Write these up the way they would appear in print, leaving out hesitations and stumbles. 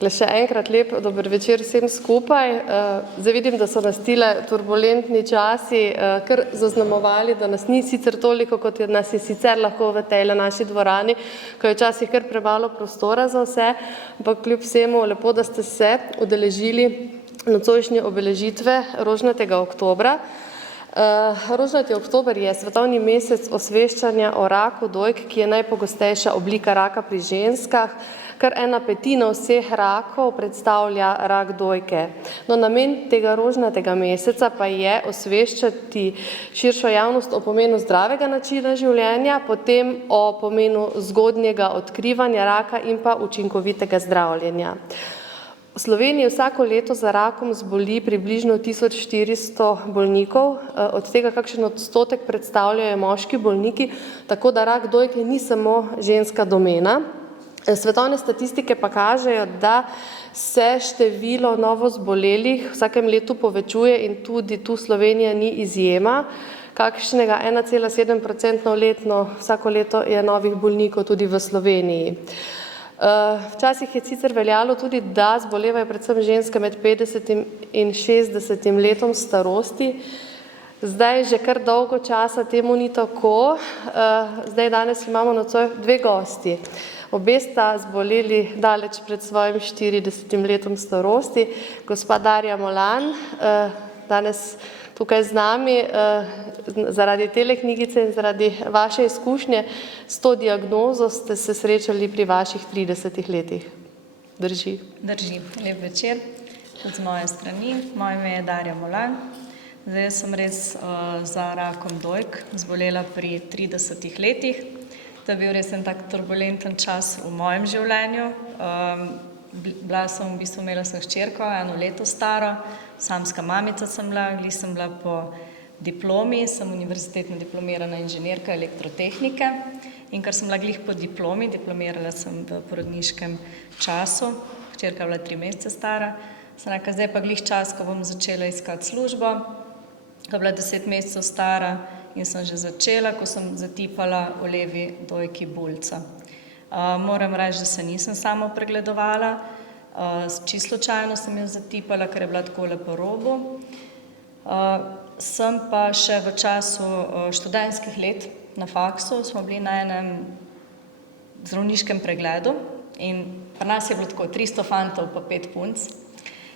Še enkrat lep dober večer vsem skupaj. Zdaj vidim, da so nas tile turbulentni časi kar zaznamovali, da nas ni sicer toliko, kot nas je sicer lahko v tej naši dvorani, ko je včasih kar premalo prostora za vse, ampak kljub vsemu lepo, da ste se udeležili nocojšnje obeležitve rožnatega oktobra. Rožnati oktober je svetovni mesec osveščanja o raku dojk, ki je najpogostejša oblika raka pri ženskah. Kar 1/5 vseh rakov predstavlja rak dojke. No, namen tega rožnatega meseca pa je osveščati širšo javnost o pomenu zdravega načina življenja, potem o pomenu zgodnjega odkrivanja raka in pa učinkovitega zdravljenja. V Sloveniji vsako leto za rakom zboli približno 1400 bolnikov, od tega kakšen odstotek predstavljajo moški bolniki, tako da rak dojke ni samo ženska domena. Svetovne statistike pa kažejo, da se število novo zbolelih vsakem letu povečuje in tudi tu Slovenija ni izjema. Kakšnega 1,7% letno vsako leto je novih bolnikov tudi v Sloveniji. Včasih je sicer veljalo tudi, da zbolevajo predvsem ženske med 50 in 60 letom starosti. Zdaj že kar dolgo časa temu ni tako. Zdaj danes imamo nocoj dve gosti. Obe sta zboleli daleč pred svojim 40 letom starosti. Gospa Darja Molan, danes tukaj z nami, zaradi tele knjigice in zaradi vaše izkušnje s to diagnozo ste se srečali pri vaših 30 letih. Drži? Drži. Lep večer, tudi z moje strani. Moje ime je Darja Molan. Zdaj sem res za rakom dojk zbolela pri 30 letih. To je bil res en tak turbulenten čas v mojem življenju. Imela sem hčerko, 1 leto staro, samska mamica sem bila po diplomi, sem univerzitetno diplomirana inženirka elektrotehnike in ker sem bila glih po diplomi, diplomirala sem v porodniškem času, hčerka je bila 3 mesece stara, sem rekla, zdaj pa glih čas, ko bom začela iskati službo, ko je bila 10 mesecev stara, in sem že začela, ko sem zatipala v levi dojki bulca. Moram reči, da se nisem samo pregledovala, čisto slučajno sem jo zatipala, ker je bila takole po robu. Sem pa še v času študentskih let na faksu, smo bili na enem zdravniškem pregledu in pri nas je bilo tako 300 fantov pa 5 punc.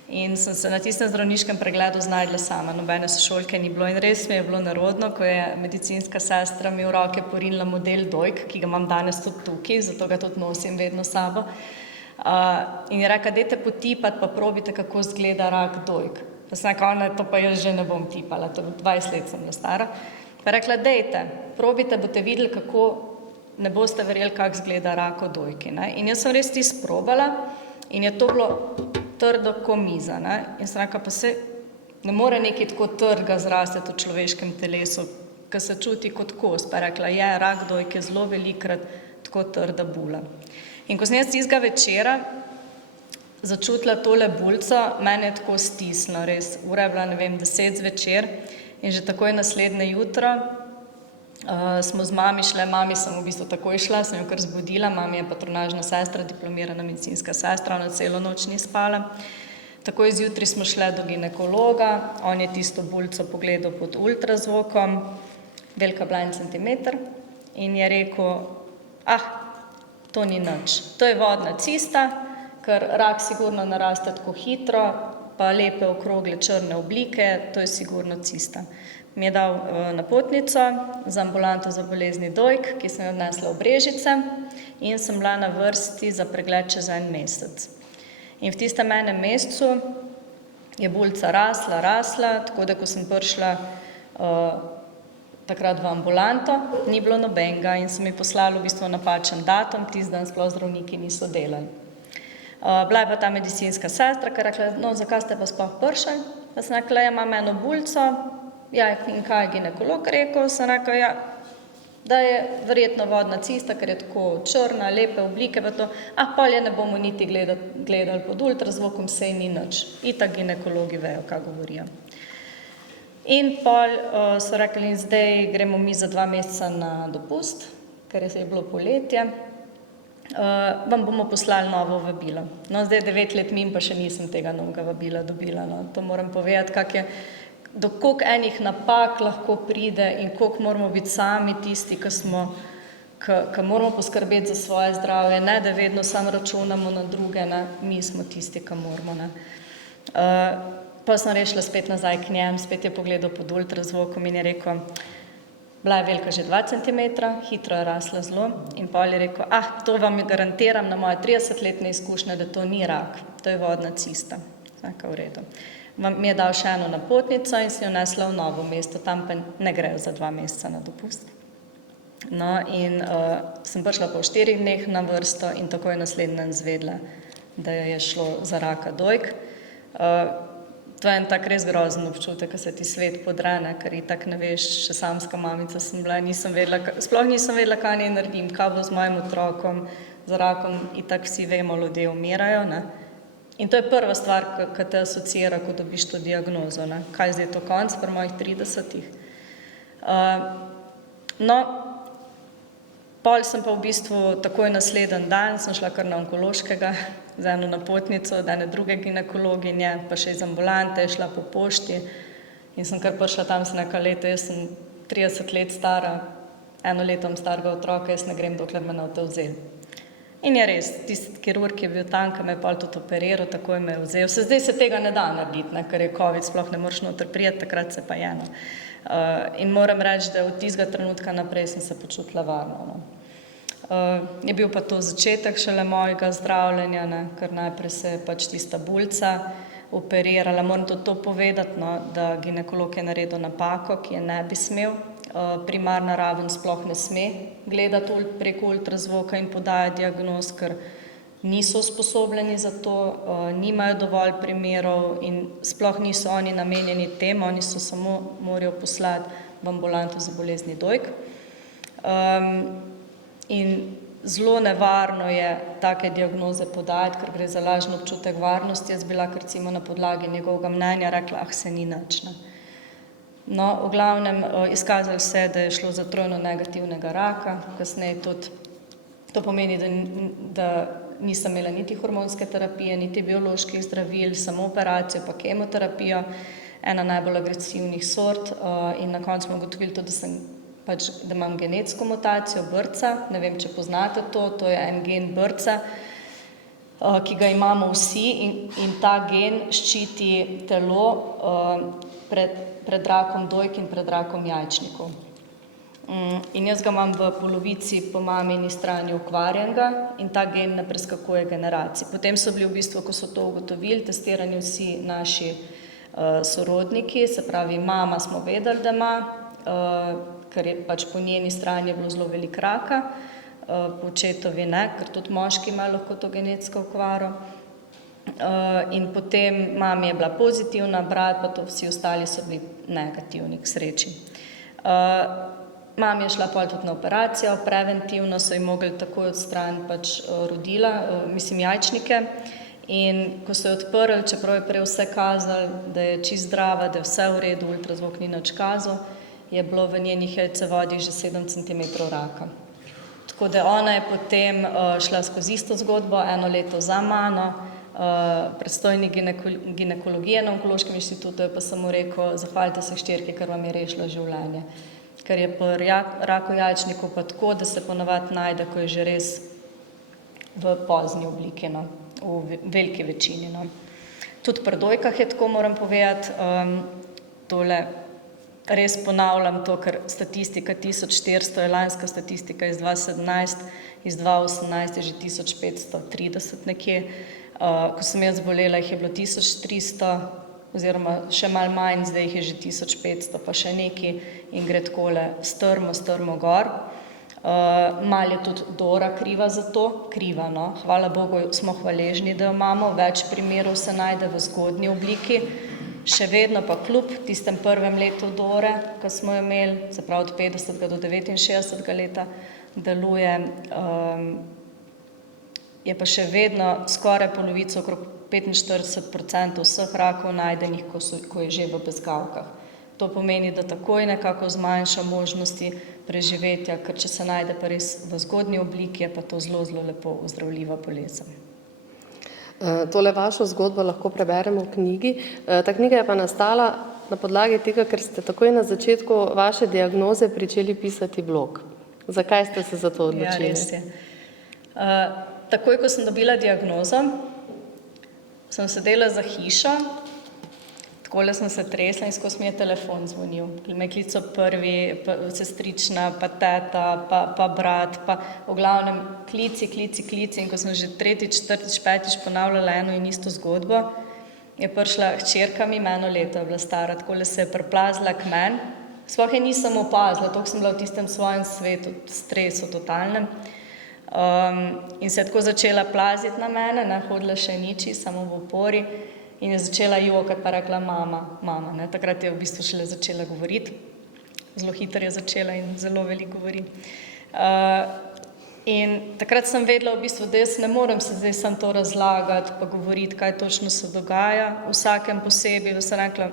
In sem se na tistem zdravniškem pregledu znajdla sama, nobene sošolke ni bilo in res mi je bilo nerodno, ko je medicinska sestra mi v roke porinila model dojk, ki ga imam danes tudi tukaj, zato ga tudi nosim vedno s sabo. In je rekla, dajte potipati pa probite, kako izgleda rak dojk. Pa sem rekla, to pa jaz že ne bom tipala, to 20 let sem bila stara. Pa je rekla, dajte, probite, boste videli, kako ne boste verjeli, kako izgleda rak dojki. In jaz sem res tisto probala in je to bilo trdo ko miza. In sem rekla, pa se ne more nekaj tako trdga zrasteti v človeškem telesu, ki se čuti kot kost. Pa je rekla, rak dojke je zelo velikrat tako trda bula. In ko sem jaz tistega večera začutila tole bulco, mene je tako stisnilo, res, ura je bila, 10 zvečer in že takoj naslednje jutro smo z mami šle, mami sem v bistvu takoj šla, sem jo kar zbudila, mami je patronažna sestra, diplomirana medicinska sestra, ona celo noč ni spala. Takoj zjutraj smo šle do ginekologa, on je tisto bulco pogledal pod ultrazvokom, velika bila 1 centimeter in je rekel, to ni nič, to je vodna cista, ker rak sigurno naraste tako hitro, pa lepe okrogle črne oblike, to je sigurno cista. Mi je dal napotnico za ambulanto za bolezni dojk, ki sem jo odnesla v Brežice in sem bila na vrsti za pregled čez 1 mesec. In v tistem 1 mesecu je bulca rasla, tako da ko sem prišla takrat v ambulanto, ni bilo nobenega in so mi poslali v bistvu napačen datum, tisti dan sploh zdravniki niso delali. Bila je pa ta medicinska sestra, ki je rekla, zakaj ste pa sploh prišli? Pa sem rekla, imam eno bulco, in kaj je ginekolog rekel? Sem rekla, da je verjetno vodna cista, ker je tako črna, lepe oblike, pa to, pol je ne bomo niti gledali pod ultrazvokom, sej ni nič. Itak ginekologi vejo, kaj govorijo. In pol so rekli, zdaj gremo mi za 2 meseca na dopust, ker je bilo poletje. vam bomo poslali novo vabilo. No, zdaj 9 let mim, pa še nisem tega novega vabila dobila. No. To moram povedati, do koliko enih napak lahko pride in koliko moramo biti sami tisti, ki moramo poskrbeti za svoje zdravje, ne da vedno samo računamo na druge, ne. Mi smo tisti, ki moramo. Ne. Pa sem rešila spet nazaj k njem, spet je pogledal pod ultrazvokom in je rekel, bila je velika že 2 cm, hitro je rasla zelo in pol je rekel, to vam garantiram na moje 30-letne izkušnje, da to ni rak, to je vodna cista. Tako v redu. Mi je dal še eno napotnico in si jo nesla v Novo mesto, tam pa ne grejo za 2 meseca na dopust. No in sem prišla po 4 dneh na vrsto in takoj naslednji dan izvedela, da je šlo za raka dojk. To je en tak res grozen občutek, ko se ti svet podrene, ker itak ne veš, še samska mamica sem bila, sploh nisem vedela, kaj naj naredim, kaj bo z mojim otrokom, za rakom itak vsi vemo, ljudje umirajo, ne. In to je prva stvar, ki te asociira, ko dobiš to diagnozo, ne. Kaj zdaj to konc pri mojih 30-ih? No, pol sem pa v bistvu takoj naslednji dan, sem šla kar na onkološkega, z eno napotnico, od ene druge ginekologinje, pa še iz ambulante, je šla po pošti in sem kar prišla tam, sem nekaj leta, jaz sem 30 let stara, 1 leto imam starega otroka, jaz ne grem, dokler me ne boste vzeli. In je res, tisti kirurg je bil tam, ki me je pol tudi operiral, takoj me je vzel. Zdaj se tega ne da narediti, ne, ker je COVID, sploh ne moreš noter prijeti, takrat se pa je. In moram reči, da od tistega trenutka naprej sem se počutila varno. No. Je bil pa to začetek šele mojega zdravljenja, ne, ker najprej se je pač tista buljca operirala. Moram tudi to povedati, no, da ginekolog je naredil napako, ki je ne bi smel. Primarna raven sploh ne sme gledati preko ultrazvoka in podajati diagnoz, ker niso usposobljeni za to, nimajo dovolj primerov in sploh niso oni namenjeni tem, oni so samo morajo poslati v ambulanto za bolezni dojk. In zelo nevarno je take diagnoze podajati, ker gre za lažen občutek varnosti. Jaz bila recimo na podlagi njegovega mnenja rekla, se ni nič. Ne. No, v glavnem izkazalo se, da je šlo za trojno negativnega raka, kasneje tudi to pomeni, da nisem imela niti hormonske terapije, niti bioloških zdravil, samo operacijo pa kemoterapijo, ena najbolj agresivnih sort in na koncu smo ugotovili tudi, da imam genetsko mutacijo brca, ne vem, če poznate to je en gen brca, ki ga imamo vsi in ta gen ščiti telo pred rakom dojk in pred rakom jajčnikov. In jaz ga imam v polovici po mamini strani okvarjenega in ta gen ne preskakuje generacij. Potem so bili v bistvu, ko so to ugotovili, testirani vsi naši sorodniki, se pravi, mama smo vedeli, da ima, ker je pač po njeni strani je bilo zelo veliko raka, po očetovi ne, ker tudi moški imajo lahko to genetsko okvaro. In potem mami je bila pozitivna, brat pa to vsi ostali so bili negativni, k sreči. Mami je šla pol tudi na operacijo, preventivno so ji mogli takoj odstraniti pač rodila, jajčnike. In ko so jo odprli, čeprav je prej vse kazali, da je čisto zdrava, da je vse v redu, ultrazvok ni nič kazal, je bilo v njenih jajcevodih že 7 cm raka. Tako da ona je potem šla skozi isto zgodbo, 1 leto za mano, predstojnik ginekologije na Onkološkem inštitutu je pa samo rekel, zahvalite se hčerki, ker vam je rešila življenje. Ker je pri raku jajčnikov pa tako, da se ponavadi najde, ko je že res v pozni obliki, no, v veliki večini. No. Tudi pri dojkah je tako, moram povedati, tole res ponavljam to, ker statistika 1400 je lanska statistika iz 2017, iz 2018 je že 1530 nekje. Ko sem jaz zbolela, jih je bilo 1300 oziroma še malo manj, zdaj jih je že 1500 pa še nekaj in gre takole strmo gor. Malo je tudi Dora kriva za to, no. Hvala Bogu smo hvaležni, da jo imamo, več primerov se najde v zgodnji obliki. Še vedno pa kljub tistem prvem letu Dore, ko smo jo imeli, se pravi od 50. do 69. leta deluje, je pa še vedno skoraj polovico, okrog 45% vseh rakov najdenih, ko je že v bezgavkah. To pomeni, da takoj nekako zmanjša možnosti preživetja, ker če se najde pa res v zgodnji obliki, je pa to zelo, zelo lepo ozdravljiva bolezen. Tole vašo zgodbo lahko preberemo v knjigi. Ta knjiga je pa nastala na podlagi tega, ker ste takoj na začetku vaše diagnoze pričeli pisati blog. Zakaj ste se za to odločili? Ja, res je. Takoj, ko sem dobila diagnozo, sem sedela za hišo, takole sem se tresla in skozi mi je telefon zvonil. Me je klical prvi, pa sestrična, pa teta, pa brat, pa v glavnem klici in ko sem že tretjič, četrtič, petič ponavljala eno in isto zgodbo, je prišla hčerka mi, 1 leto je bila stara, takole se je priplazila k meni. Sploh je nisem opazila, toliko sem bila v tistem svojem svetu, stresu totalnem. In se je tako začela plaziti na mene, hodila še niči, samo v opori. In je začela jokati, pa rekla mama. Ne. Takrat je v bistvu šele začela govoriti. Zelo hitro je začela in zelo veliko govori. In takrat sem vedela v bistvu, da jaz ne morem se zdaj samo to razlagati, pa govoriti, kaj točno se dogaja. Vsakem posebej, da sem rekla,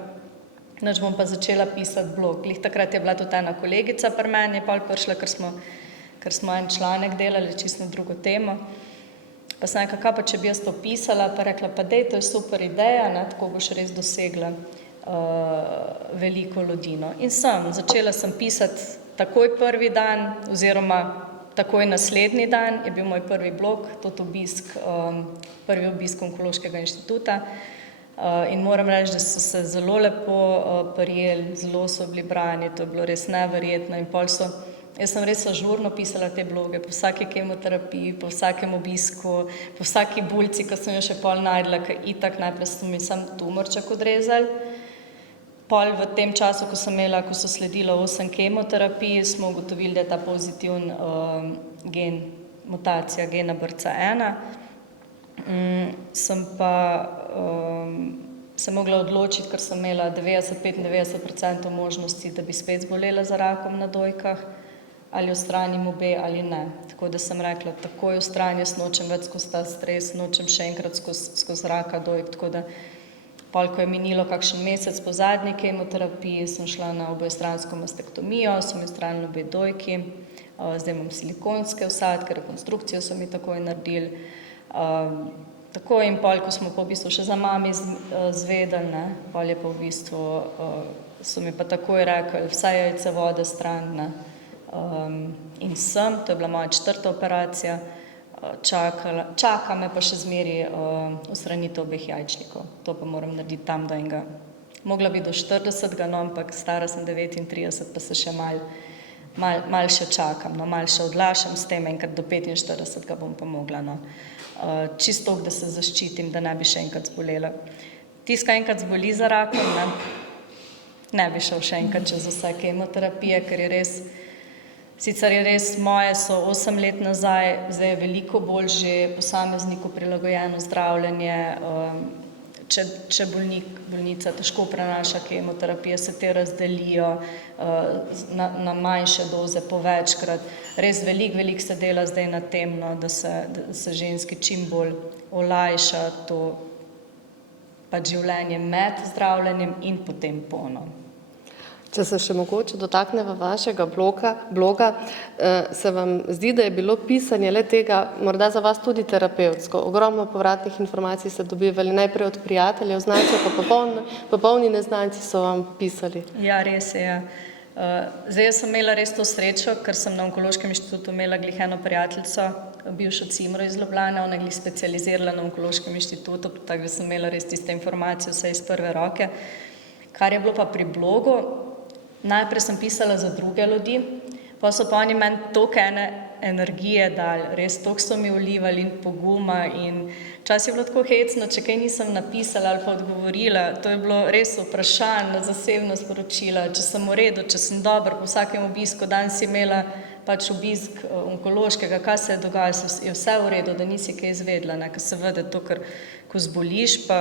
nič bom pa začela pisati blog. Glih takrat je bila tudi ena kolegica pri meni, je pa prišla, ker smo en članek delali, čisto na drugo temo. Pa sem rekla, kaj pa če bi jaz to pisala, pa rekla, pa dej, to je super ideja, ne, tako boš res dosegla veliko ljudi. No. In začela sem pisati takoj prvi dan, oziroma takoj naslednji dan je bil moj prvi blog, tudi prvi obisk Onkološkega inštituta. In moram reči, da so se zelo lepo prijeli, zelo so bili brani, to je bilo res neverjetno. In jaz sem res ažurno pisala te bloge, po vsaki kemoterapiji, po vsakem obisku, po vsaki buljci, ko sem jo še pol najdla, ker itak najprej so mi sam tumorček odrezali. Pol v tem času, ko so sledilo 8 kemoterapij, smo ugotovili, da je ta pozitivn gen, mutacija gena BRCA1. Sem pa se mogla odločiti, ker sem imela 90-95% možnosti, da bi spet zbolela za rakom na dojkah, ali odstranim obe ali ne. Tako da sem rekla, takoj odstrani, jaz nočem več skozi ta stres, nočem še enkrat skozi raka dojk. Tako da, ko je minilo kakšen mesec po zadnji kemoterapiji, sem šla na obojestransko mastektomijo, so mi odstranili obe dojki, zdaj imam silikonske vsadke, rekonstrukcijo so mi takoj naredili. Tako in ko smo pa v bistvu še za mami zvedeli, ne, je pa v bistvu, so mi pa takoj rekli, vsaj jajce vode stran, ne. In to je bila moja 4. operacija, čaka me pa še zmeri odstranitev obeh jajčnikov. To pa moram narediti tam do enega. Mogla bi do 40, no, ampak stara sem 39, pa se še mal še čakam, no, mal še odlašam s tem, enkrat do 45 ga bom pa mogla, no. Čisto, da se zaščitim, da ne bi še enkrat zbolela. Tiska enkrat zboli za rakom, ne bi šel še enkrat čez vse kemoterapije, ker je res, sicer je res, moje so 8 let nazaj, zdaj je veliko bolj že posamezniku prilagojeno zdravljenje. Če bolnica težko prenaša kemoterapije, se te razdelijo na manjše doze po večkrat. Res veliko se dela zdaj na tem, no, da se ženski čim bolj olajša to pač življenje med zdravljenjem in potem po. Če se še mogoče dotakneva vašega bloga, se vam zdi, da je bilo pisanje le tega morda za vas tudi terapevtsko? Ogromno povratnih informacij ste dobivali najprej od prijateljev, znancev, pa popolni neznanci so vam pisali. Ja, res je. Zdaj jaz sem imela res to srečo, ker sem na Onkološkem inštitutu imela glih eno prijateljico, bivšo cimro iz Ljubljane, ona je glih specializirala na Onkološkem inštitutu, tako da sem imela res tiste informacije vse iz prve roke. Kar je bilo pa pri blogu, najprej sem pisala za druge ljudi, pa so pa oni meni toliko ene energije dali, res toliko so mi vlivali in poguma in včasih je bilo tako hecno, če kaj nisem napisala ali pa odgovorila, to je bilo res vprašanje na zasebno sporočila, če sem v redu, če sem dobro po vsakem obisku, danes si imela pač obisk onkološkega, kaj se je dogajalo, je vse v redu, da nisi kaj izvedela, ne, ker seveda to, ker ko zboliš, pa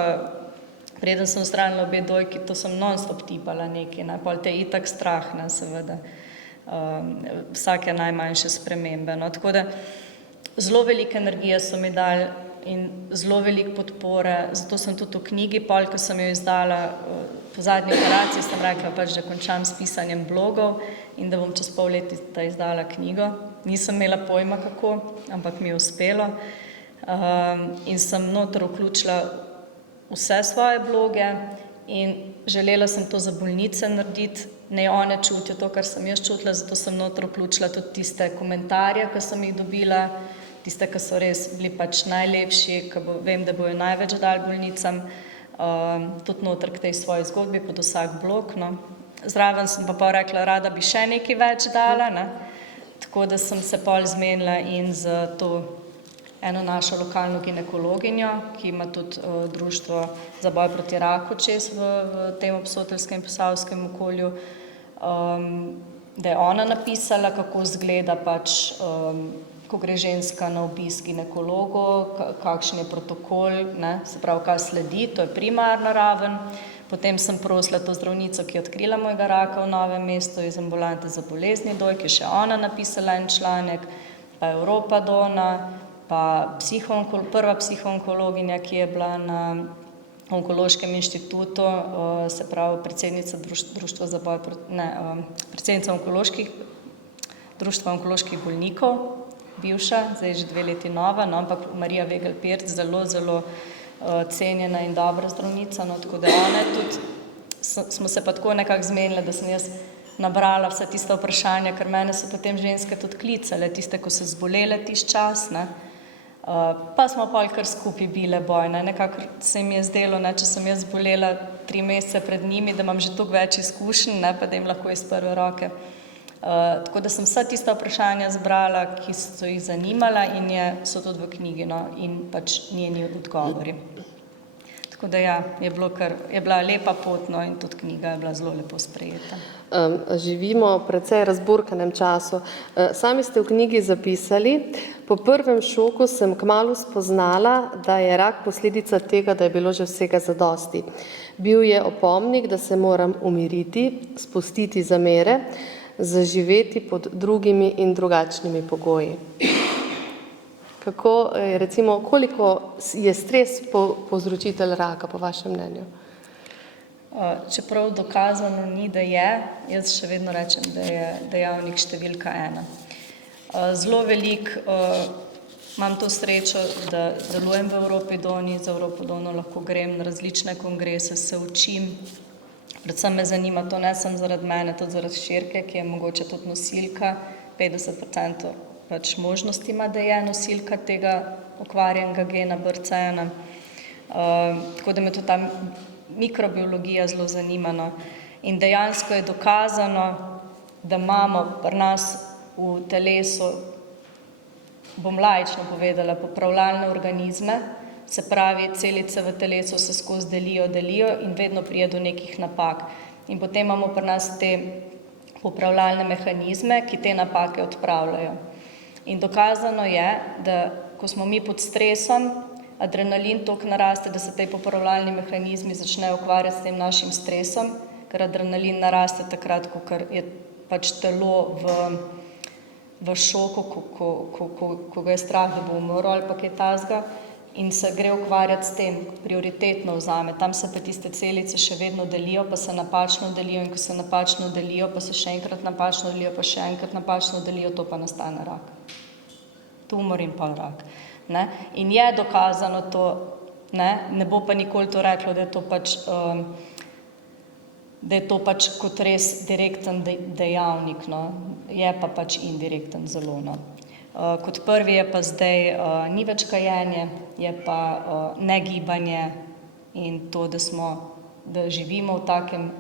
preden sem odstranila obe dojki, to sem non-stop tipala nekaj, ne, pol te itak strah, ne, seveda, vsake najmanjše spremembe, no, tako da zelo velike energije so mi dali in zelo veliko podpore, zato sem tudi v knjigi, ko sem jo izdala po zadnji operaciji, sem rekla pač, da končam s pisanjem blogov in da bom čez pol leta izdala knjigo. Nisem imela pojma kako, ampak mi je uspelo. In sem noter vključila vse svoje bloge in želela sem to za bolnice narediti, ne one čutijo to, kar sem jaz čutila, zato sem noter vključila tudi tiste komentarje, ki sem jih dobila, tiste, ki so res bili pač najlepši, ki vem, da bojo največ dali bolnicam, tudi noter k tej svoji zgodbi pod vsak blog. No. Zraven sem pa rekla, rada bi še nekaj več dala, ne. Tako da sem se pol zmenila in z to eno našo lokalno ginekologinjo, ki ima tudi društvo za boj proti raku čez v tem obsoteljskem in posavskem okolju, da je ona napisala, kako izgleda pač, ko gre ženska na obisk ginekologu, kakšen je protokol, ne, se pravi, kaj sledi, to je primarna raven. Potem sem prosila to zdravnico, ki je odkrila mojega raka v Novem mestu iz ambulante za bolezni dojk, je še ona napisala en članek, pa Evropa Dona, pa prva psihoonkologinja, ki je bila na Onkološkem inštitutu, se pravi predsednica društva za boj proti, predsednica društva onkoloških bolnikov, bivša, zdaj že 2 leti nova, no, ampak Marija Vegel-Pirc, zelo, zelo cenjena in dobra zdravnica, no, tako da ona tudi, smo se pa tako nekako zmenili, da sem jaz nabrala vse tiste vprašanja, ker mene so potem ženske tudi klicale, tiste, ko so zbolele tisti čas, ne, pa smo pol kar skupaj bile bojne, nekako se mi je zdelo, ne, če sem jaz zbolela 3 mesece pred njimi, da imam že toliko več izkušenj, ne, pa da jim lahko iz prve roke. Tako da sem vsa tista vprašanja zbrala, ki so jih zanimala in so tudi v knjigi, no, in pač njeni odgovori. Tako da ja, je bila lepa pot, no, in tudi knjiga je bila zelo lepo sprejeta. Živimo v precej razburkanem času. Sami ste v knjigi zapisali, po prvem šoku sem kmalu spoznala, da je rak posledica tega, da je bilo že vsega zadosti. Bil je opomnik, da se moram umiriti, spustiti zamere, zaživeti pod drugimi in drugačnimi pogoji. Kako, recimo, koliko je stres povzročitelj raka, po vašem mnenju? Čeprav dokazano ni, da je, jaz še vedno rečem, da je dejavnik številka 1. Zelo veliko imam to srečo, da delujem v Evropi Doni, za Evropo Dono lahko grem na različne kongrese, se učim. Predvsem me zanima to ne samo zaradi mene, tudi zaradi hčerke, ki je mogoče tudi nosilka, 50% pač možnosti ima, da je nosilka tega okvarjenega gena BRCA1. Tako da me tudi ta mikrobiologija zelo zanima. No. In dejansko je dokazano, da imamo pri nas v telesu, bom laično povedala, popravljalne organizme, se pravi, celice v telesu se skozi delijo in vedno pride do nekih napak. In potem imamo pri nas te popravljalne mehanizme, ki te napake odpravljajo. In dokazano je, da ko smo mi pod stresom, adrenalin toliko naraste, da se te popravljalni mehanizmi začnejo ukvarjati s tem našim stresom, ker adrenalin naraste takrat, ko je pač telo v šoku, ko ga je strah, da bo umrl ali pa kaj takega, in se gre ukvarjati s tem, prioritetno vzame. Tam se pa tiste celice še vedno delijo, pa se napačno delijo, in ko se napačno delijo, pa se še enkrat napačno delijo, pa še enkrat napačno delijo, to pa nastane rak. Tumor in pa rak. Ne? In je dokazano to, ne bo pa nikoli to reklo, da je to pač kot res direkten dejavnik, no. Je pa pač indirekten zelo, no. Kot prvi je pa zdaj ni več kajenje, je pa negibanje in to, da živimo v takem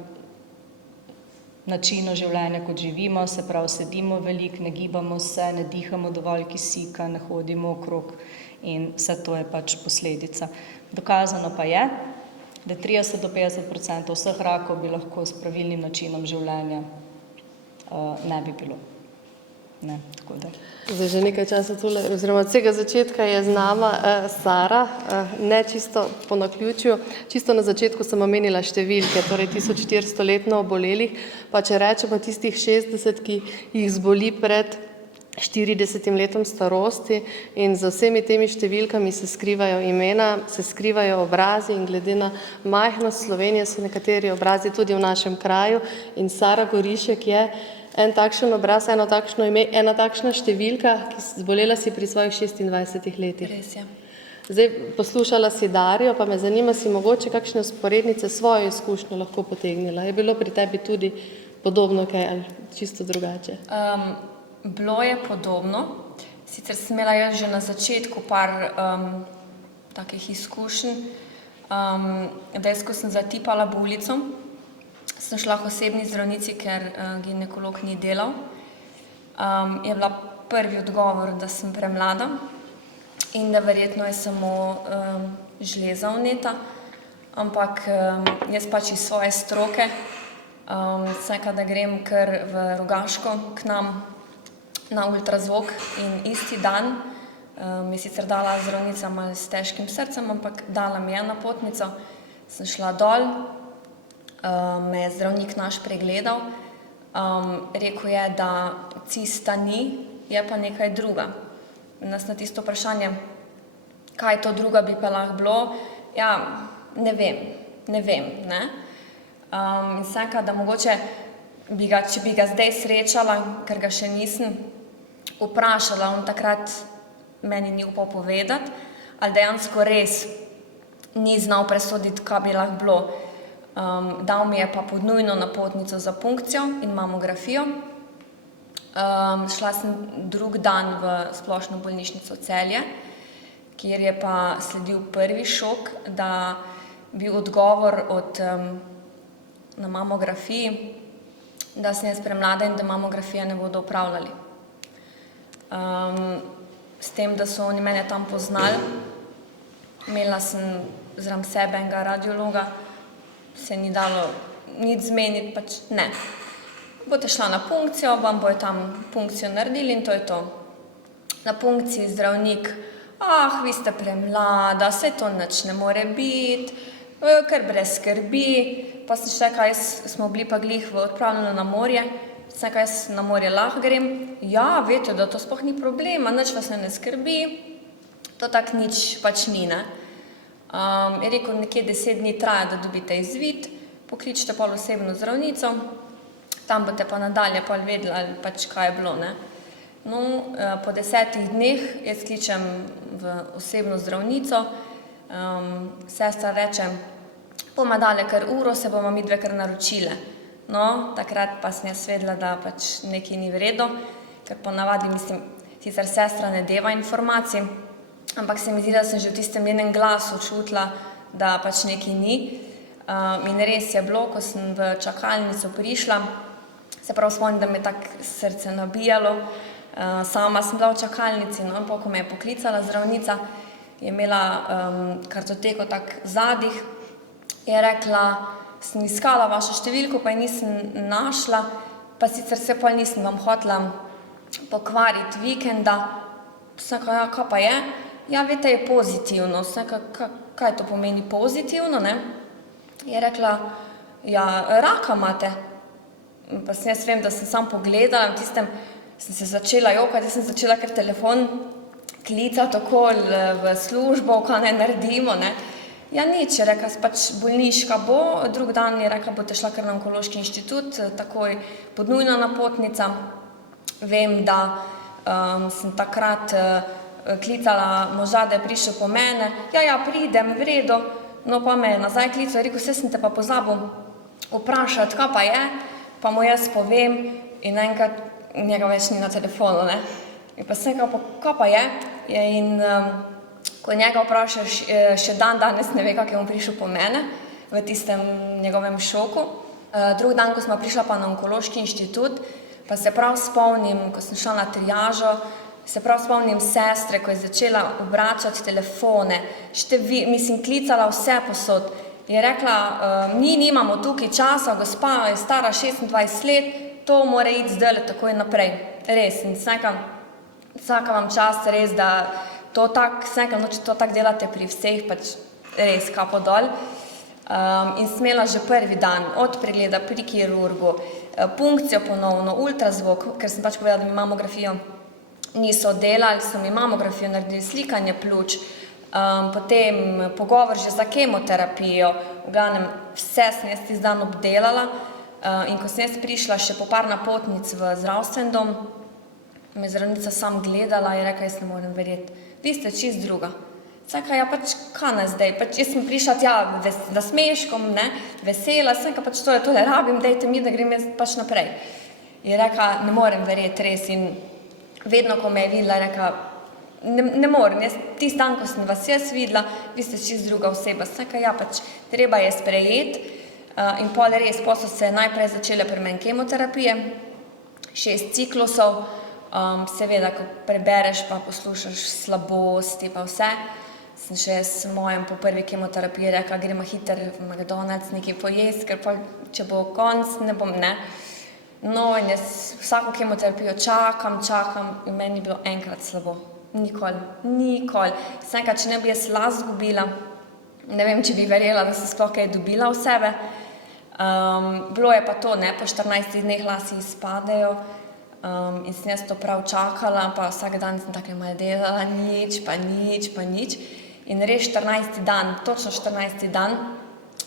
načinu življenja, kot živimo, se pravi, sedimo veliko, ne gibamo se, ne dihamo dovolj kisika, ne hodimo okrog in vse to je pač posledica. Dokazano pa je, da 30 do 50% vseh rakov bi lahko s pravilnim načinom življenja ne bi bilo. Ne, tako da. Zdaj že nekaj časa tule, oziroma od vsega začetka je z nama Sara, ne čisto po naključju, čisto na začetku sem omenila številke, torej 1400 letno obolelih, pa če rečemo tistih 60, ki jih zboli pred 40 letom starosti in za vsemi temi številkami se skrivajo imena, se skrivajo obrazi in glede na majhnost Slovenije so nekateri obrazi tudi v našem kraju in Sara Gorišek je en takšen obraz, eno takšno ime, ena takšna številka, ki zbolela si pri svojih 26 letih. Res je. Zdaj, poslušala si Darjo, pa me zanima, si mogoče kakšne vzporednice svojo izkušnjo lahko potegnila. Je bilo pri tebi tudi podobno kaj ali čisto drugače? Bilo je podobno. Sicer sem imela jaz že na začetku par takih izkušenj. Dejansko sem zatipala bulico. Sem šla k osebni zdravnici, ker ginekolog ni delal. Je bila prvi odgovor, da sem premlada in da verjetno je samo žleza vneta. Ampak jaz pač iz svoje stroke, vsaka, da grem kar v Rogaško k nam na ultrazvok in isti dan mi je sicer dala zdravnica malo s težkim srcem, ampak dala mi je napotnico, sem šla dol, me je zdravnik naš pregledal, rekel je, da cista ni, je pa nekaj druga. Nas na tisto vprašanje, kaj to druga bi pa lahko bilo, ja, ne vem, ne. In vsaka, da mogoče če bi ga zdaj srečala, ker ga še nisem vprašala, on takrat meni ni upal povedati, ali dejansko res ni znal presoditi, kaj bi lahko bilo. Dal mi je pa podnujno napotnico za punkcijo in mamografijo. Šla sem drug dan v splošno bolnišnico Celje, kjer je pa sledil prvi šok, da bil odgovor na mamografiji, da sem jaz premlada in da mamografije ne bodo opravljali. S tem, da so oni mene tam poznali, imela sem zraven sebe enega radiologa, se ni dalo nič zmeniti, pač ne. Boste šla na punkcijo, vam bojo tam punkcijo naredili in to je to. Na punkciji zdravnik, vi ste premlada, saj to nič ne more biti, kar brez skrbi. Pa sem še rekla, smo bili pa glih v odpravljeno na morje, sem rekla, jaz na morje lahko grem. Ja, veste, da to sploh ni problema, nič vas ne skrbi, to tak nič pač ni, ne. Je rekel, nekje 10 dni traja, da dobite izvid, pokličite pol osebno zdravnico, tam boste pa nadalje pol vedeli, ali pač kaj je bilo, ne. No, po 10 dneh jaz kličem v osebno zdravnico, sestra reče, bomo dale kar uro, se bomo midve kar naročile. No, takrat pa sem jaz vedela, da pač nekaj ni v redu, ker ponavadi, mislim, sicer sestra ne deva informacij, ampak se mi zdi, da sem že v tistem njenem glasu čutila, da pač nekaj ni. In res je bilo, ko sem v čakalnico prišla, se prav spomnim, da me tako srce nabijalo, sama sem bila v čakalnici, no, ko me je poklicala zdravnica, je imela kartoteko tako v zadih, je rekla, sem iskala vašo številko, pa je nisem našla, pa sicer se pa nisem vam hotela pokvariti vikenda. Sem rekla, ja, kaj pa je? Ja, veste, je pozitivno. Sem rekla, kaj to pomeni pozitivno, ne? Je rekla, ja, raka imate. Pa sem jaz vem, da sem sam pogledala, v tistem sem se začela jokati, jaz sem začela kar telefon klicati takoj v službo, kaj naj naredimo, ne. Ja, nič, je rekla, pač bolniška bo, drug dan je rekla, boste šla kar na onkološki inštitut, takoj podnujna napotnica. Vem, da sem takrat klicala moža, da je prišel po mene. Ja, pridem, v redu. No, pa me je nazaj klical, je rekel, sem te pa pozabil vprašati, kaj pa je, pa mu jaz povem in enkrat njega več ni na telefonu, ne. In pa sem rekla, kaj pa je? In ko njega vprašaš, še danes ne ve, kako je on prišel po mene, v tistem njegovem šoku. Drug dan, ko smo prišla pa na onkološki inštitut, pa se prav spomnim, ko sem šla na triažo, se prav spomnim sestre, ko je začela obračati telefone, klicala vse posod. Je rekla, mi nimamo tukaj časa, gospa je stara 26 let, to mora iti zdaj takoj naprej. Res, in vsaka vam čas, res, da to tako delate pri vseh, pač res kapo dol. In smela že prvi dan od pregleda pri kirurgu, punkcijo ponovno, ultrazvok, ker sem pač povedala, da mi mamografijo niso delali, so mi mamografijo naredili, slikanje pljuč, potem pogovor že za kemoterapijo, v glavnem vse sem jaz tisti dan obdelala in ko sem jaz prišla še po par napotnic v zdravstven dom, me je zdravnica sam gledala in rekla, jaz ne morem verjeti, vi ste čist druga. Saj ja pač, kaj ne zdaj, pač jaz sem prišla tja da smeškom, ne, vesela, sem ka pač tole rabim, dajte mi, da grem jaz pač naprej. Je rekla, ne morem verjeti res in vedno, ko me je videla, je rekla, ne morem, jaz tisti dan, ko sem vas jaz videla, vi ste čist druga oseba. Sem ja pač, treba je sprejeti in pol so se najprej začele pri meni kemoterapije, 6 ciklusov, seveda, ko prebereš pa poslušaš slabosti pa vse, sem še jaz mojem po prvi kemoterapiji rekla, gremo hiter v McDonald's nekaj pojesti, ker pa, če bo konc, ne bom, ne. No, in jaz vsako kemoterapijo čakam in meni je bilo enkrat slabo. Nikoli. Sem če ne bi jaz las zgubila, ne vem, če bi verjela, da sem sploh kaj dobila v sebe. Bilo je pa to, ne, po 14 dneh lasi izpadejo in sem jaz to prav čakala, pa vsak dan sem tako malo delala, nič. In res 14. dan, točno 14. dan,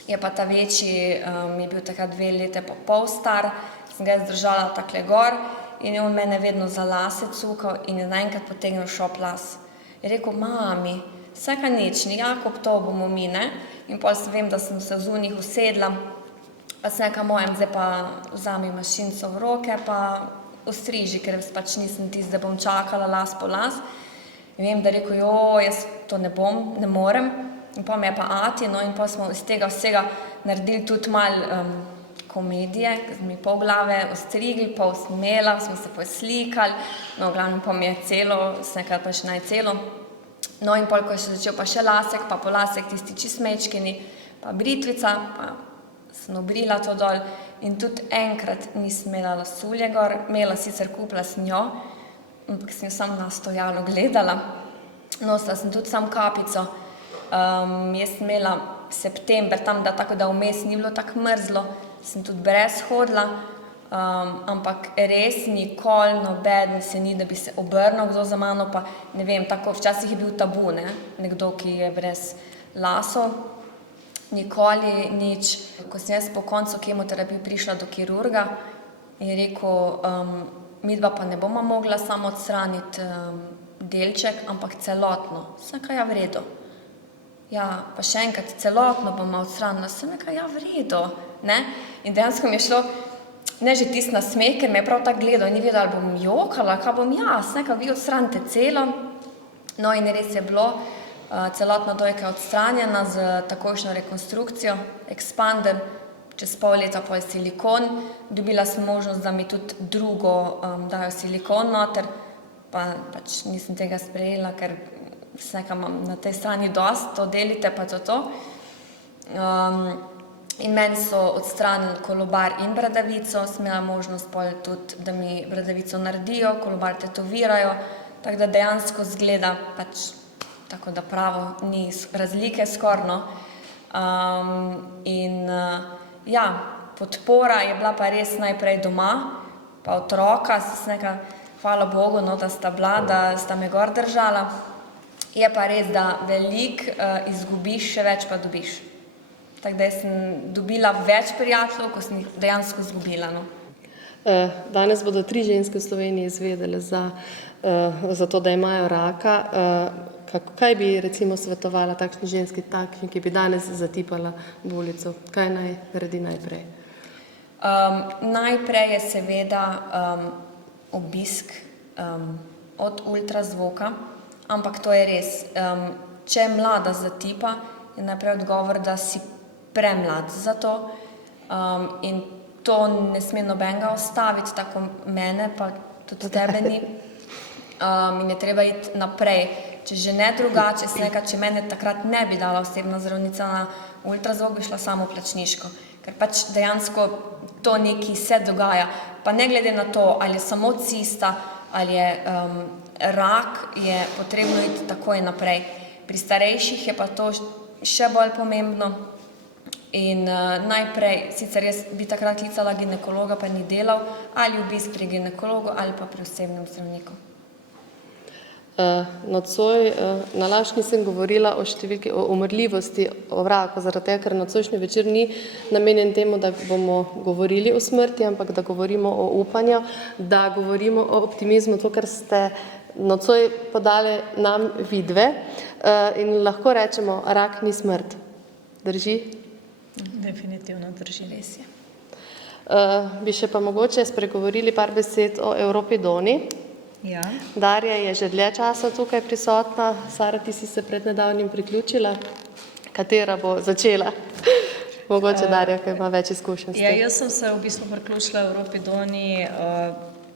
je pa ta večji, je bil takrat 2 leta pa pol star, sem ga jaz držala takle gor in je on mene vedno za lase cukal in je naenkrat potegnil šop las. Je rekel, mami, vse ka nič, Jakob, to bomo mi, ne? In pol vem, da sem se v njih usedla, pa sem rekla, mojem, zdaj pa vzami mašinco v roke, pa ostriži, ker pač nisem tisti, da bom čakala las po las. In vem, da je rekel, jaz to ne bom, ne morem. In pa me je pa ati, no in pa smo iz tega vsega naredili tudi malo komedije, ki smo mi pol glave ostrigli, pol smela, smo se poslikali, no v glavnem pa mi je celo, sem nekaj pa še najcelo. No in pol, ko je še začel pa še lasek, pa polasek tisti čismečkini, pa britvica, pa sem obrila to dol in tudi enkrat nisem imela lasulje gor, imela sicer kupila sem jo, ampak sem jo samo na stojalo gledala. Nosila sem tudi sam kapico, jaz sem imela september tam, da tako da vmes ni bilo tako mrzlo, sem tudi brez hodila, ampak res nikoli nobeden se ni, da bi se obrnil kdo za mano, pa ne vem, tako včasih je bil tabu, ne, nekdo, ki je brez lasov, nikoli nič. Ko sem jaz po koncu kemoterapije prišla do kirurga, je rekel, midva pa ne boma mogla samo odstraniti delček, ampak celotno. Sem rekla, ja, v redu. Ja, pa še enkrat, celotno boma odstranila. Sem rekla, ja, v redu, ne. In dejansko mi je šlo, ne že tisti nasmeh, ker me je prav tako gledal, ni vedela, ali bom jokala, kaj bom jaz, sem rekla, vi odstranite celo. No in res je bilo, celotna dojka je odstranjena z takojšnjo rekonstrukcijo, expander, čez pol leta pol silikon, dobila sem možnost, da mi tudi drugo dajo silikon noter, pa pač nisem tega sprejela, ker sem rekla, imam na tej strani dosti, to delite pa to. In meni so odstranili kolobar in bradavico, sem imela možnost pol tudi, da mi bradavico naredijo, kolobar tetovirajo, tako da dejansko zgleda pač tako da pravo, ni razlike skorno. Ja, podpora je bila pa res najprej doma, pa otroka, sem rekla, hvala Bogu, no, da sta bila, da sta me gor držala. Je pa res, da veliko izgubiš, še več pa dobiš. Tako da sem dobila več prijateljev, ko sem jih dejansko izgubila, no. Danes bodo 3 ženske v Sloveniji izvedele za to, da imajo raka. Kaj bi recimo svetovala takšni ženski, takšni, ki bi danes zatipala bulico? Kaj naj naredi najprej? Najprej je seveda obisk od ultrazvoka, ampak to je res. Če mlada zatipa, je najprej odgovor, da si premlad za to in to ne sme nobenega ostaviti, tako mene, pa tudi tebe ni. In je treba iti naprej. Če že ne drugače, če mene takrat ne bi dala osebna zdravnica na ultrazvok, bi šla samo plačniško. Ker pač dejansko to nekaj se dogaja. Pa ne glede na to, ali je samo cista, ali je rak, je potrebno iti takoj naprej. Pri starejših je pa to še bolj pomembno. In najprej, sicer jaz bi takrat klicala ginekologa, pa ni delal, ali obisk pri ginekologu, ali pa pri osebnem zdravniku. Nocoj nalašč nisem govorila o številki, o umrljivosti o raku, zaradi tega, ker nocojšnji večer ni namenjen temu, da bomo govorili o smrti, ampak da govorimo o upanju, da govorimo o optimizmu, to, kar ste nocoj podali nam vidve in lahko rečemo, rak ni smrt. Drži? Definitivno drži. Res je. Bi še pa mogoče spregovorili par besed o Evropi Doni. Ja. Darja je že dlje časa tukaj prisotna. Sara, ti si se pred nedavnim priključila. Katera bo začela? Mogoče Darja, ki ima več izkušenj s Ja, tem. jaz sem se v bistvu priključila Evropi Doni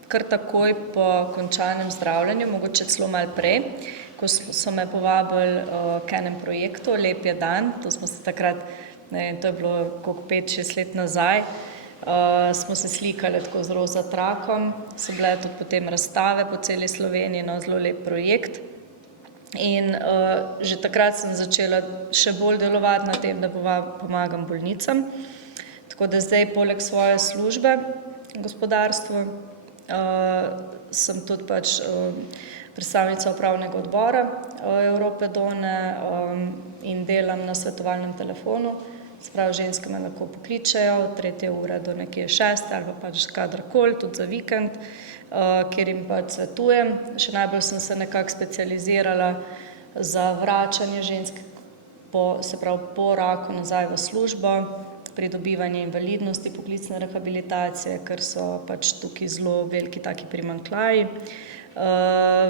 kar takoj po končanem zdravljenju, mogoče celo malo prej, ko so me povabili k enem projektu, Lep je dan, to smo se takrat, ne vem, to je bilo koliko 5-6 let nazaj, smo se slikali tako z roza trakom, so bile tudi potem razstave po celi Sloveniji, no, zelo lep projekt. In že takrat sem začela še bolj delovati na tem, da pomagam bolnicam. Tako da zdaj poleg svoje službe gospodarstvo sem tudi pač predstavnica upravnega odbora Evrope Done in delam na svetovalnem telefonu. Se pravi, ženske me lahko pokličejo od 3. ure do nekje 6. ali pa pač kadarkoli, tudi za vikend, kjer jim pač svetujem. Še najbolj sem se nekako specializirala za vračanje žensk se pravi po raku nazaj v službo, pridobivanje invalidnosti, poklicne rehabilitacije, ker so pač tukaj zelo veliki taki primanjkljaji.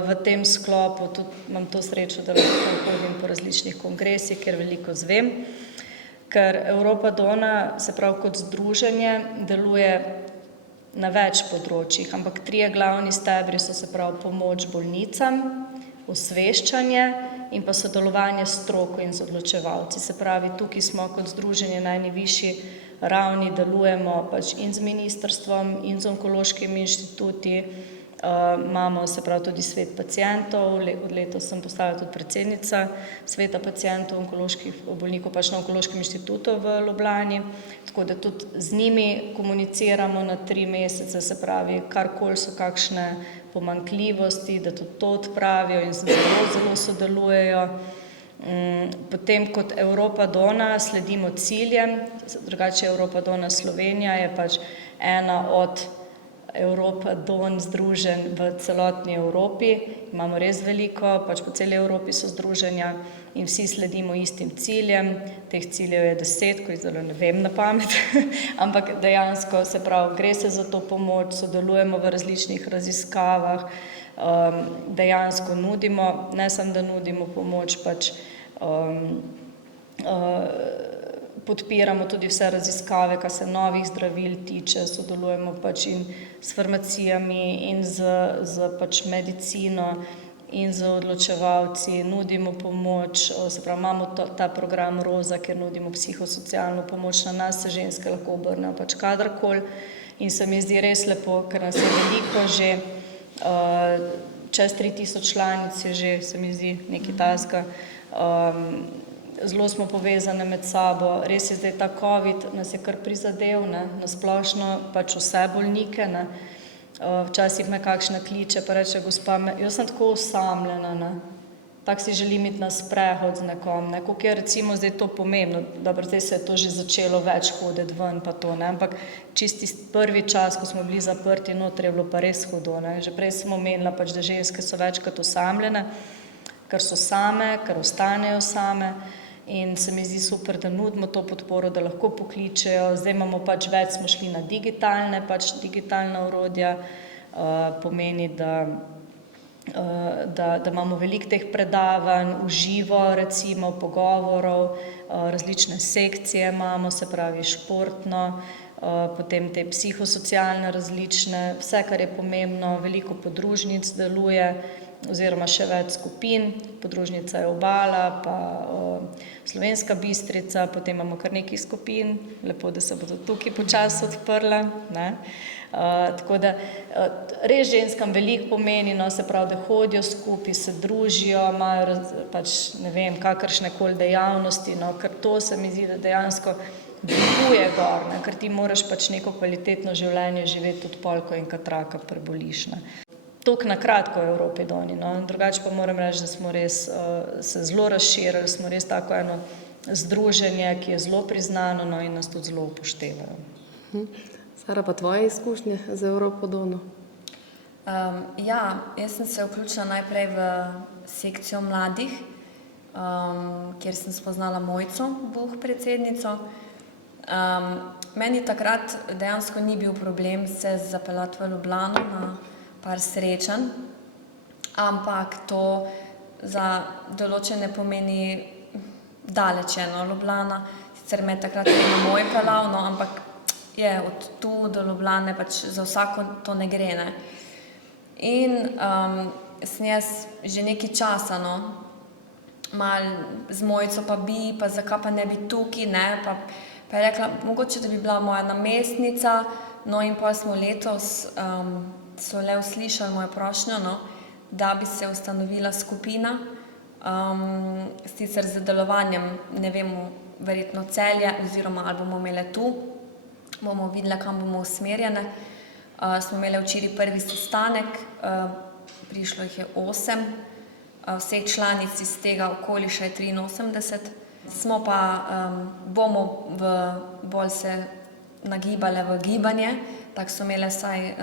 V tem sklopu tudi imam to srečo, da lahko hodim po različnih kongresih, kjer veliko zvem. Ker Evropa Dona, se pravi kot združenje, deluje na več področjih, ampak 3 glavni stebri so, se pravi, pomoč bolnicam, osveščanje in pa sodelovanje s stroko in z odločevalci. Se pravi, tukaj smo kot združenje na eni višji ravni, delujemo pač in z ministrstvom in z onkološkimi inštituti, imamo, se pravi, tudi svet pacientov, od letos sem postala tudi predsednica sveta pacientov onkoloških bolnikov pač na Onkološkem inštitutu v Ljubljani, tako da tudi z njimi komuniciramo na 3 mesece, se pravi, karkoli so kakšne pomanjkljivosti, da tudi to odpravijo in zelo sodelujejo. Potem kot Evropa Dona sledimo ciljem, drugače Evropa Dona Slovenija je pač ena od Evropa Don združen v celotni Evropi. Imamo res veliko, pač po celi Evropi so združenja in vsi sledimo istim ciljem. Teh ciljev je 10, ko jih zdaj ne vem na pamet, ampak dejansko, se pravi, gre se za to pomoč, sodelujemo v različnih raziskavah, dejansko nudimo, ne samo da nudimo pomoč, pač podpiramo tudi vse raziskave, kar se novih zdravil tiče, sodelujemo pač in s farmacijami in z pač medicino in z odločevalci, nudimo pomoč, se pravi, imamo ta program Roza, kjer nudimo psihosocialno pomoč, na nas se ženske lahko obrnejo pač kadarkoli in se mi zdi res lepo, ker nas je veliko že, čez 3000 članic je že, se mi zdi, nekaj takega. Zelo smo povezane med sabo, res je zdaj ta COVID, nas je kar prizadel, ne, na splošno pač vse bolnike, ne. Včasih me kakšna kliče, pa reče, gospa, jaz sem tako osamljena, ne, tako si želim iti na sprehod z nekom, ne, koliko je recimo zdaj to pomembno, dobro, zdaj se je to že začelo več hoditi ven pa to, ne, ampak čisti prvi čas, ko smo bili zaprti noter, je bilo pa res hudo, ne, že prej sem omenila pač, da ženske so večkrat osamljene, ker so same, ker ostanejo same. In se mi zdi super, da nudimo to podporo, da lahko pokličejo. Zdaj imamo pač več, smo šli na digitalna orodja, pomeni, da imamo veliko teh predavanj, v živo, recimo, pogovorov, različne sekcije imamo, se pravi športno, potem te psihosocialne različne, vse, kar je pomembno, veliko podružnic deluje, oziroma še več skupin, podružnica je Obala, pa Slovenska Bistrica, potem imamo kar nekaj skupin, lepo, da se bodo tukaj počasi odprle, ne. Tako da res ženskam veliko pomeni, no, se pravi, da hodijo skupaj, se družijo, imajo pač, ne vem, kakršne koli dejavnosti, no, ker to se mi zdi, da dejansko dviguje gor, ne, ker ti moraš pač neko kvalitetno življenje živeti tudi pol, ko enkrat raka preboliš, ne. toliko na kratko v Evropi doni. No. Drugače pa moram reči, da smo res se zelo razširili, smo res tako eno združenje, ki je zelo priznano, no, in nas tudi zelo upoštevajo. Sara, pa tvoje izkušnje z Evropo Dono? Ja, jaz sem se vključila najprej v sekcijo mladih, kjer sem spoznala Mojco Buh, predsednico. Meni takrat dejansko ni bil problem se zapeljati v Ljubljano na par srečanj, ampak to za določene pomeni daleč eno Ljubljana. Sicer me takrat vedno moj peljal, no, ampak je od tu do Ljubljane pač za vsako to ne gre, ne. In sem jaz že nekaj časa, no, malo z Mojco pa zakaj pa ne bi tukaj, ne, pa je rekla, mogoče da bi bila moja namestnica, no, in pa smo letos so le uslišali mojo prošnjo, no, da bi se ustanovila skupina, sicer z delovanjem, ne vemo, verjetno Celje, oziroma ali bomo imele tu, bomo videli, kam bomo usmerjene. Smo imeli včeraj prvi sestanek, prišlo jih je 8, vseh članic iz tega okoliša je 83. Smo pa, bomo bolj se nagibale v gibanje, tako so imele vsaj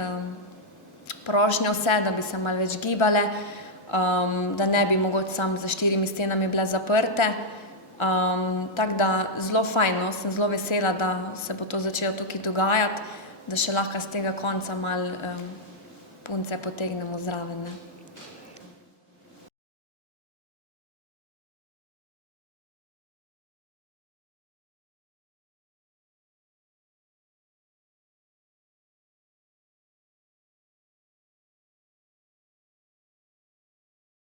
prošnjo vse, da bi se malo več gibale, da ne bi mogoče samo za 4 stenami bile zaprte. Tako da zelo fajn, no, sem zelo vesela, da se bo to začelo tukaj dogajati, da še lahko z tega konca malo punce potegnemo zraven, ne.